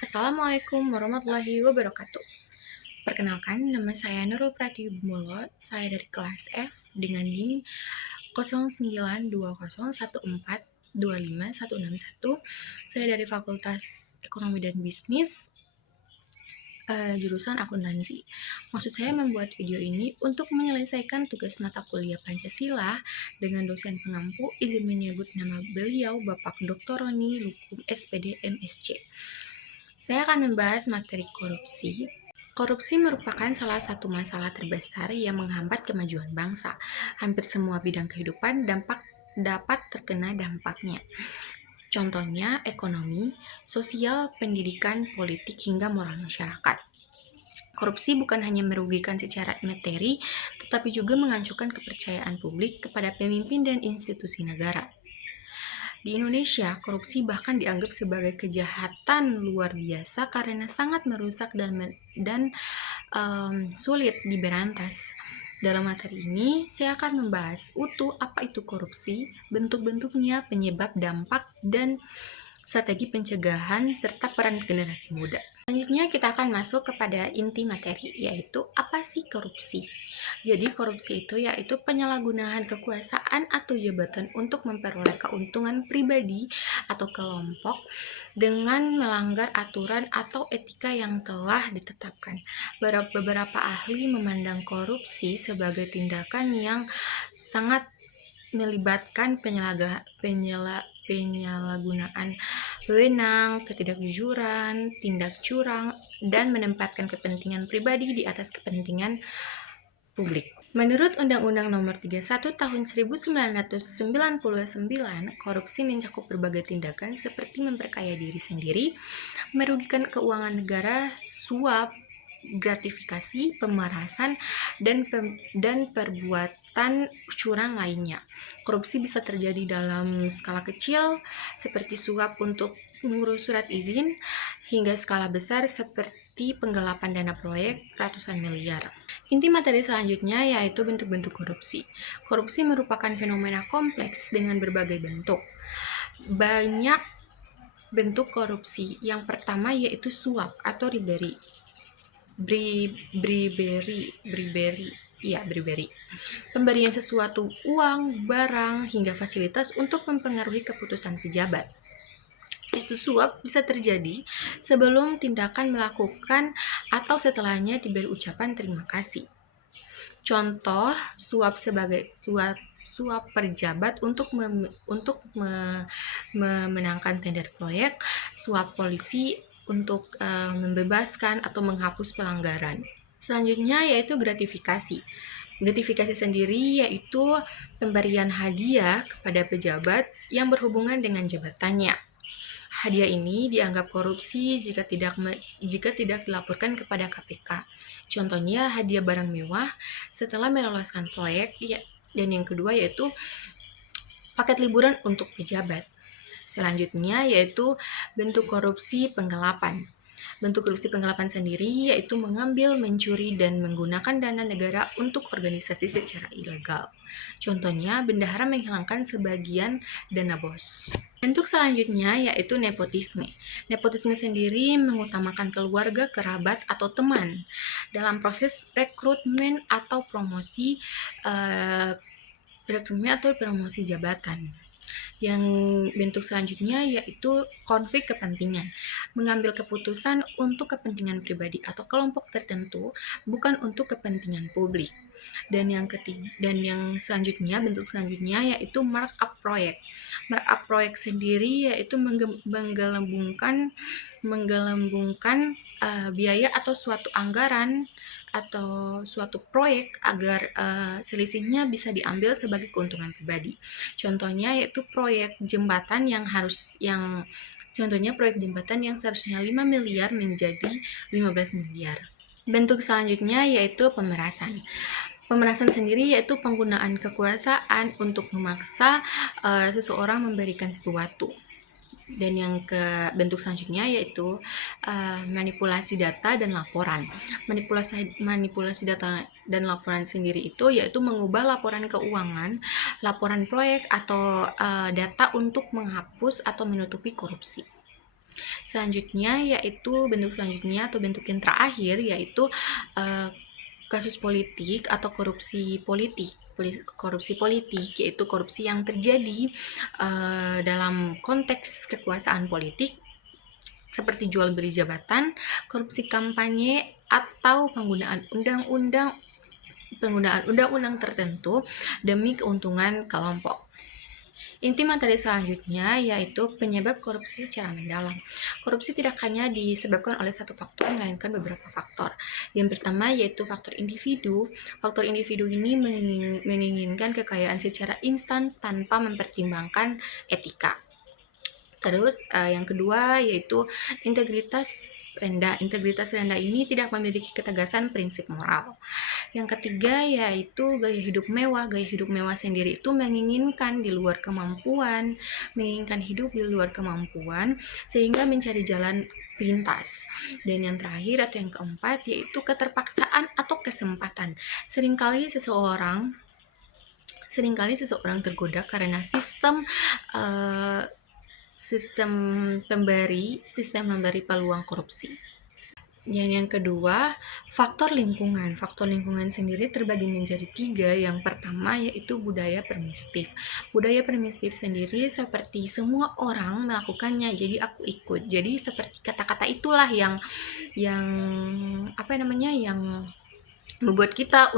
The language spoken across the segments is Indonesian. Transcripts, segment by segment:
Assalamualaikum warahmatullahi wabarakatuh. Perkenalkan, nama saya Nurul Pratiwibowo. Saya dari kelas F dengan NIM 092014251611. Saya dari Fakultas Ekonomi dan Bisnis, jurusan akuntansi. Maksud saya membuat video ini untuk menyelesaikan tugas mata kuliah Pancasila dengan dosen pengampu. Izin menyebut nama beliau Bapak Dr. Roni Lukum SPD MSc. Saya akan membahas materi korupsi. Korupsi merupakan salah satu masalah terbesar yang menghambat kemajuan bangsa. Hampir semua bidang kehidupan dapat terkena dampaknya. Contohnya ekonomi, sosial, pendidikan, politik, hingga moral masyarakat. Korupsi bukan hanya merugikan secara materi, tetapi juga menghancurkan kepercayaan publik kepada pemimpin dan institusi negara. Di Indonesia, korupsi bahkan dianggap sebagai kejahatan luar biasa karena sangat merusak dan sulit diberantas. Dalam materi ini, saya akan membahas utuh apa itu korupsi, bentuk-bentuknya, penyebab, dampak, dan strategi pencegahan, serta peran generasi muda. Selanjutnya kita akan masuk kepada inti materi, yaitu apa sih korupsi? Jadi korupsi itu yaitu penyalahgunaan kekuasaan atau jabatan untuk memperoleh keuntungan pribadi atau kelompok dengan melanggar aturan atau etika yang telah ditetapkan. Beberapa ahli memandang korupsi sebagai tindakan yang sangat melibatkan penyalahgunaan wewenang, ketidakjujuran, tindak curang, dan menempatkan kepentingan pribadi di atas kepentingan publik. Menurut Undang-Undang Nomor 31 Tahun 1999, korupsi mencakup berbagai tindakan seperti memperkaya diri sendiri, merugikan keuangan negara, suap, gratifikasi, pemerasan, dan perbuatan curang lainnya. Korupsi bisa terjadi dalam skala kecil seperti suap untuk mengurus surat izin, hingga skala besar seperti penggelapan dana proyek ratusan miliar. Inti materi selanjutnya yaitu bentuk-bentuk korupsi. Korupsi merupakan fenomena kompleks dengan berbagai bentuk. Banyak bentuk korupsi. Yang pertama yaitu suap atau bribery. Pemberian sesuatu, uang, barang, hingga fasilitas untuk mempengaruhi keputusan pejabat. Itu suap bisa terjadi sebelum tindakan melakukan atau setelahnya diberi ucapan terima kasih. Contoh suap sebagai suap pejabat untuk memenangkan tender proyek, suap polisi untuk membebaskan atau menghapus pelanggaran. Selanjutnya yaitu gratifikasi. Gratifikasi sendiri yaitu pemberian hadiah kepada pejabat yang berhubungan dengan jabatannya. Hadiah ini dianggap korupsi jika tidak dilaporkan kepada KPK. Contohnya hadiah barang mewah setelah meloloskan proyek, dan yang kedua yaitu paket liburan untuk pejabat. Selanjutnya yaitu bentuk korupsi penggelapan. Bentuk korupsi penggelapan sendiri yaitu mengambil, mencuri, dan menggunakan dana negara untuk organisasi secara ilegal. Contohnya, bendahara menghilangkan sebagian dana BOS. Bentuk selanjutnya yaitu nepotisme. Nepotisme sendiri mengutamakan keluarga, kerabat, atau teman dalam proses rekrutmen atau promosi jabatan. Yang bentuk selanjutnya yaitu konflik kepentingan. Mengambil keputusan untuk kepentingan pribadi atau kelompok tertentu, bukan untuk kepentingan publik. Dan yang selanjutnya, bentuk selanjutnya yaitu markup proyek. Markup proyek sendiri yaitu menggelembungkan biaya atau suatu anggaran atau suatu proyek agar selisihnya bisa diambil sebagai keuntungan pribadi. Contohnya yaitu proyek jembatan yang seharusnya 5 miliar menjadi 15 miliar. Bentuk selanjutnya yaitu pemerasan. Pemerasan sendiri yaitu penggunaan kekuasaan untuk memaksa seseorang memberikan sesuatu. Dan yang bentuk selanjutnya yaitu manipulasi data dan laporan. Manipulasi data dan laporan sendiri itu yaitu mengubah laporan keuangan, laporan proyek, atau data untuk menghapus atau menutupi korupsi. Selanjutnya yaitu bentuk selanjutnya atau bentuk yang terakhir yaitu kasus politik atau korupsi politik yaitu korupsi yang terjadi dalam konteks kekuasaan politik seperti jual beli jabatan, korupsi kampanye, atau penggunaan undang-undang tertentu demi keuntungan kelompok. Inti materi selanjutnya yaitu penyebab korupsi secara mendalam. Korupsi tidak hanya disebabkan oleh satu faktor, melainkan beberapa faktor. Yang pertama yaitu faktor individu. Faktor individu ini menginginkan kekayaan secara instan tanpa mempertimbangkan etika. Terus yang kedua yaitu integritas rendah. Integritas rendah ini tidak memiliki ketegasan prinsip moral. Yang ketiga yaitu gaya hidup mewah. Gaya hidup mewah sendiri itu menginginkan hidup di luar kemampuan sehingga mencari jalan pintas. Dan yang terakhir atau yang keempat yaitu keterpaksaan atau kesempatan. Seringkali seseorang tergoda karena sistem memberi peluang korupsi. Yang kedua, faktor lingkungan. Faktor lingkungan sendiri terbagi menjadi 3. Yang pertama yaitu budaya permisif. Budaya permisif sendiri seperti semua orang melakukannya, jadi aku ikut. Jadi seperti kata-kata itulah yang membuat kita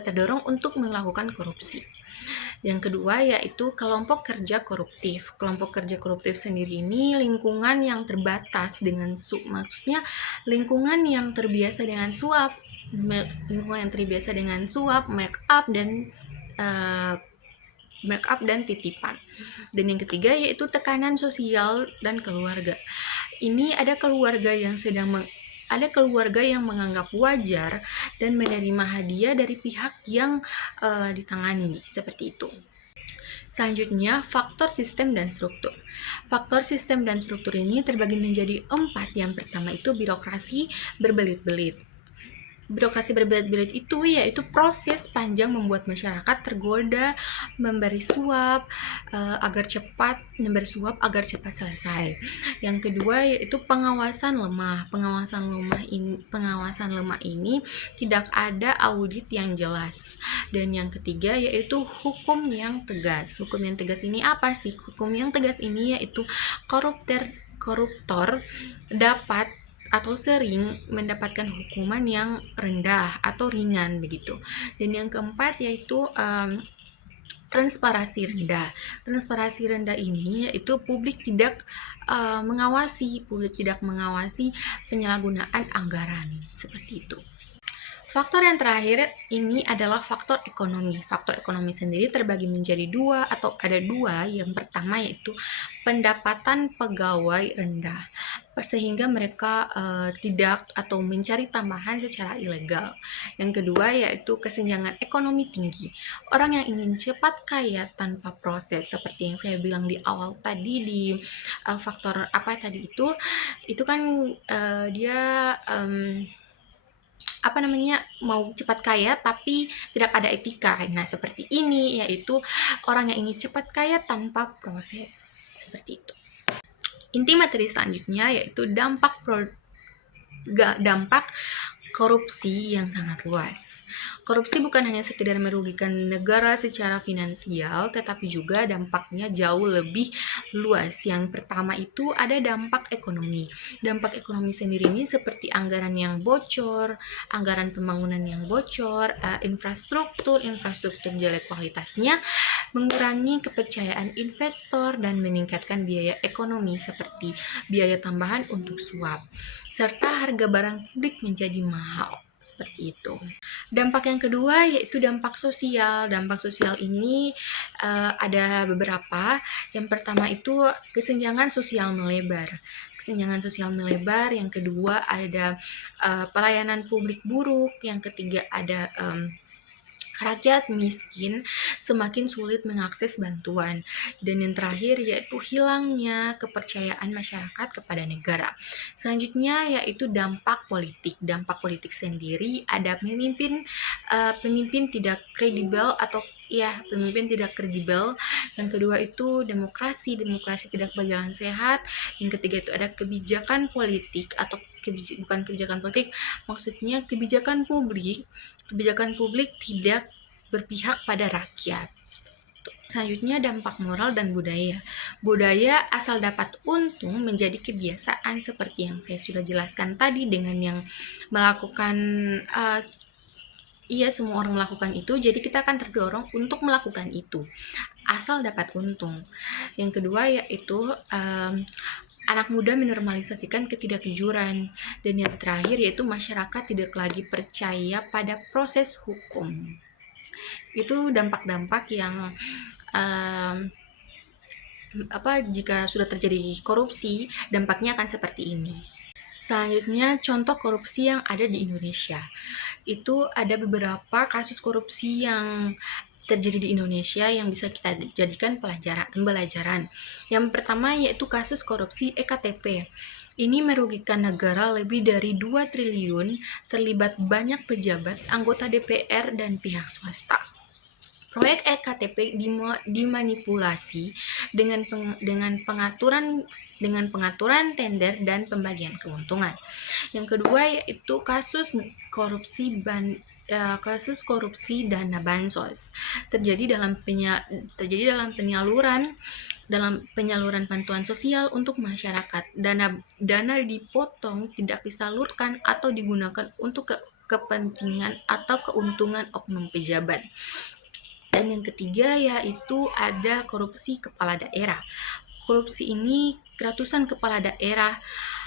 terdorong untuk melakukan korupsi. Yang kedua yaitu kelompok kerja koruptif. Kelompok kerja koruptif sendiri ini lingkungan yang terbatas dengan maksudnya lingkungan yang terbiasa dengan suap, make up dan titipan. Dan yang ketiga yaitu tekanan sosial dan keluarga. Ini ada keluarga yang menganggap wajar dan menerima hadiah dari pihak yang ditangani, seperti itu. Selanjutnya, faktor sistem dan struktur. Faktor sistem dan struktur ini terbagi menjadi 4. Yang pertama itu birokrasi berbelit-belit. Birokrasi berbelit-belit itu yaitu proses panjang membuat masyarakat tergoda memberi suap agar cepat selesai. Yang kedua yaitu pengawasan lemah. Pengawasan lemah ini tidak ada audit yang jelas. Dan yang ketiga yaitu hukum yang tegas. Hukum yang tegas ini apa sih? Hukum yang tegas ini yaitu koruptor dapat atau sering mendapatkan hukuman yang rendah atau ringan begitu. Dan yang keempat yaitu transparansi rendah. Transparansi rendah ini yaitu publik tidak mengawasi penyalahgunaan anggaran, seperti itu. Faktor yang terakhir ini adalah faktor ekonomi. Faktor ekonomi sendiri terbagi menjadi 2 atau ada 2. Yang pertama yaitu pendapatan pegawai rendah, sehingga mereka tidak atau mencari tambahan secara ilegal. Yang kedua yaitu kesenjangan ekonomi tinggi. Orang yang ingin cepat kaya tanpa proses, seperti yang saya bilang di awal tadi di faktor itu kan dia mau cepat kaya tapi tidak ada etika. Nah, seperti ini yaitu orang yang ingin cepat kaya tanpa proses, seperti itu. Inti materi selanjutnya yaitu dampak korupsi yang sangat luas. Korupsi bukan hanya sekedar merugikan negara secara finansial, tetapi juga dampaknya jauh lebih luas. Yang pertama itu ada dampak ekonomi. Dampak ekonomi sendiri ini seperti anggaran yang bocor, anggaran pembangunan yang bocor, infrastruktur jelek kualitasnya, mengurangi kepercayaan investor dan meningkatkan biaya ekonomi seperti biaya tambahan untuk suap, serta harga barang publik menjadi mahal. Seperti itu. Dampak yang kedua yaitu dampak sosial. Dampak sosial ini ada beberapa. Yang pertama itu kesenjangan sosial melebar. Yang kedua ada pelayanan publik buruk. Yang ketiga ada rakyat miskin semakin sulit mengakses bantuan. Dan yang terakhir yaitu hilangnya kepercayaan masyarakat kepada negara. Selanjutnya yaitu dampak politik. Dampak politik sendiri ada pemimpin tidak kredibel atau ya pemimpin tidak kredibel. Yang kedua itu demokrasi tidak berjalan sehat. Yang ketiga itu ada kebijakan politik atau bukan kebijakan politik, maksudnya kebijakan publik tidak berpihak pada rakyat. Selanjutnya dampak moral dan budaya. Budaya asal dapat untung menjadi kebiasaan seperti yang saya sudah jelaskan tadi dengan yang melakukan semua orang melakukan itu, jadi kita akan terdorong untuk melakukan itu asal dapat untung. Yang kedua yaitu anak muda menormalisasikan ketidakjujuran, dan yang terakhir yaitu masyarakat tidak lagi percaya pada proses hukum. Itu dampak-dampak yang jika sudah terjadi korupsi, dampaknya akan seperti ini. Selanjutnya, contoh korupsi yang ada di Indonesia. Itu ada beberapa kasus korupsi yang terjadi di Indonesia yang bisa kita jadikan pembelajaran. Yang pertama yaitu kasus korupsi EKTP. Ini merugikan negara lebih dari 2 triliun, terlibat banyak pejabat, anggota DPR, dan pihak swasta. Proyek EKTP dimanipulasi dengan pengaturan tender dan pembagian keuntungan. Yang kedua yaitu kasus korupsi dana bansos terjadi dalam penyaluran bantuan sosial untuk masyarakat. Dana dipotong, tidak disalurkan atau digunakan untuk kepentingan atau keuntungan oknum pejabat. Dan yang ketiga yaitu ada korupsi kepala daerah. Korupsi ini ratusan kepala daerah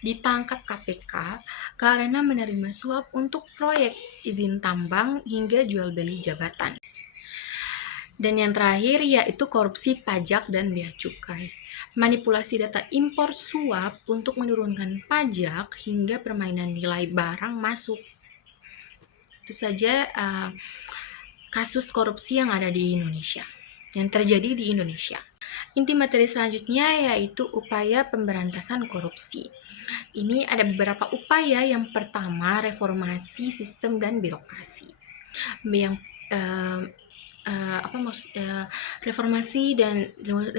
ditangkap KPK karena menerima suap untuk proyek izin tambang hingga jual beli jabatan. Dan yang terakhir yaitu korupsi pajak dan bea cukai. Manipulasi data impor suap untuk menurunkan pajak hingga permainan nilai barang masuk. Itu saja kasus korupsi yang ada di Indonesia, yang terjadi di Indonesia. Inti materi selanjutnya yaitu upaya pemberantasan korupsi. Ini ada beberapa upaya. Yang pertama, reformasi sistem dan birokrasi.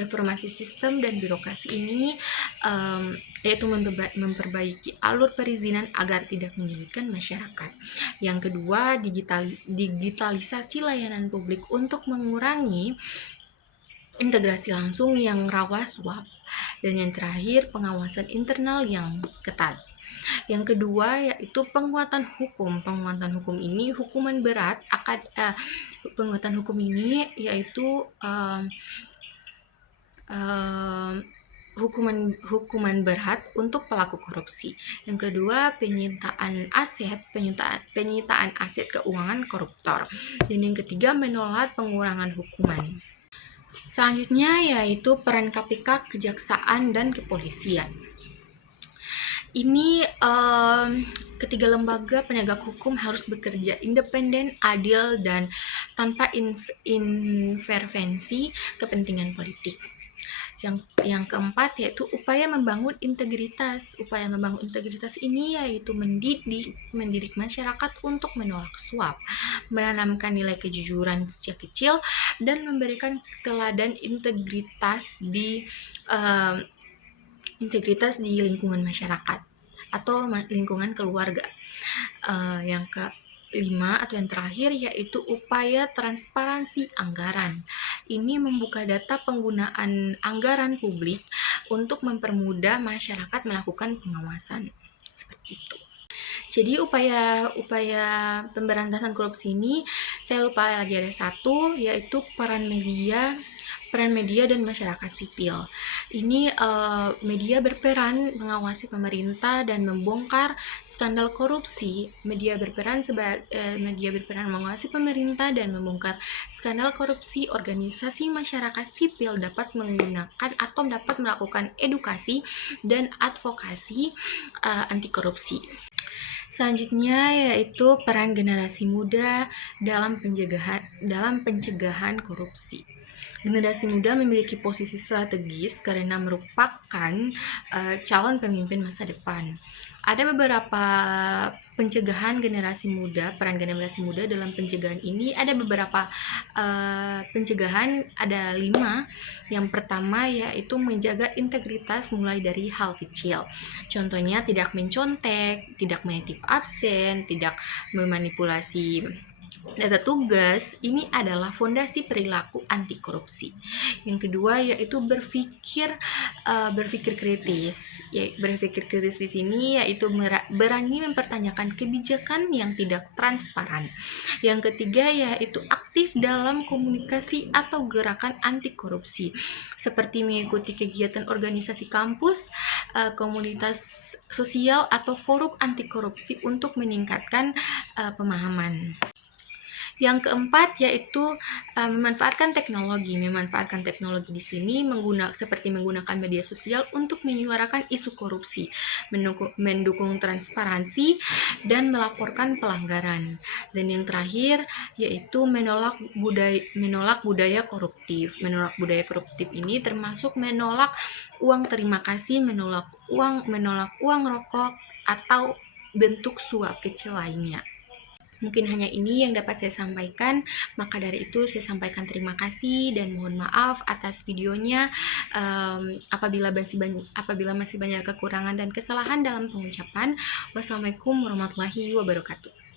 Reformasi sistem dan birokrasi ini yaitu memperbaiki alur perizinan agar tidak menyulitkan masyarakat. Yang kedua, digitalisasi layanan publik untuk mengurangi integrasi langsung yang rawan suap. Dan yang terakhir, pengawasan internal yang ketat. Yang kedua yaitu penguatan hukum. Penguatan hukum ini hukuman berat penguatan hukum ini yaitu hukuman berat untuk pelaku korupsi. Yang kedua, penyitaan aset keuangan koruptor. Dan yang ketiga, menolak pengurangan hukuman. Selanjutnya yaitu peran KPK, kejaksaan, dan kepolisian. Ini ketiga lembaga penegak hukum harus bekerja independen, adil, dan tanpa intervensi kepentingan politik. Yang keempat yaitu upaya membangun integritas. Upaya membangun integritas ini yaitu mendidik masyarakat untuk menolak suap, menanamkan nilai kejujuran sejak kecil, dan memberikan teladan integritas di lingkungan masyarakat atau lingkungan keluarga. Yang kelima atau yang terakhir yaitu upaya transparansi anggaran. Ini membuka data penggunaan anggaran publik untuk mempermudah masyarakat melakukan pengawasan. Seperti itu. Jadi upaya pemberantasan korupsi ini saya lupa lagi ada satu, yaitu peran media dan masyarakat sipil. Ini media berperan mengawasi pemerintah dan membongkar skandal korupsi. Media berperan mengawasi pemerintah dan membongkar skandal korupsi. Organisasi masyarakat sipil dapat menggunakan atau dapat melakukan edukasi dan advokasi anti korupsi. Selanjutnya yaitu peran generasi muda dalam pencegahan korupsi. Generasi muda memiliki posisi strategis karena merupakan calon pemimpin masa depan. Ada beberapa pencegahan generasi muda, peran generasi muda dalam pencegahan ini ada beberapa pencegahan, ada 5. Yang pertama yaitu menjaga integritas mulai dari hal kecil. Contohnya tidak mencontek, tidak menitip absen, tidak memanipulasi data tugas. Ini adalah fondasi perilaku anti korupsi. Yang kedua yaitu berpikir kritis. Berpikir kritis di sini yaitu berani mempertanyakan kebijakan yang tidak transparan. Yang ketiga yaitu aktif dalam komunikasi atau gerakan anti korupsi, seperti mengikuti kegiatan organisasi kampus, komunitas sosial atau forum anti korupsi untuk meningkatkan pemahaman. Yang keempat yaitu memanfaatkan teknologi. Memanfaatkan teknologi di sini seperti menggunakan media sosial untuk menyuarakan isu korupsi, mendukung transparansi, dan melaporkan pelanggaran. Dan yang terakhir yaitu menolak budaya koruptif. Menolak budaya koruptif ini termasuk menolak uang terima kasih, menolak uang rokok, atau bentuk suap kecil lainnya. Mungkin hanya ini yang dapat saya sampaikan. Maka dari itu saya sampaikan terima kasih dan mohon maaf atas videonya. Apabila masih banyak kekurangan dan kesalahan dalam pengucapan. Wassalamualaikum warahmatullahi wabarakatuh.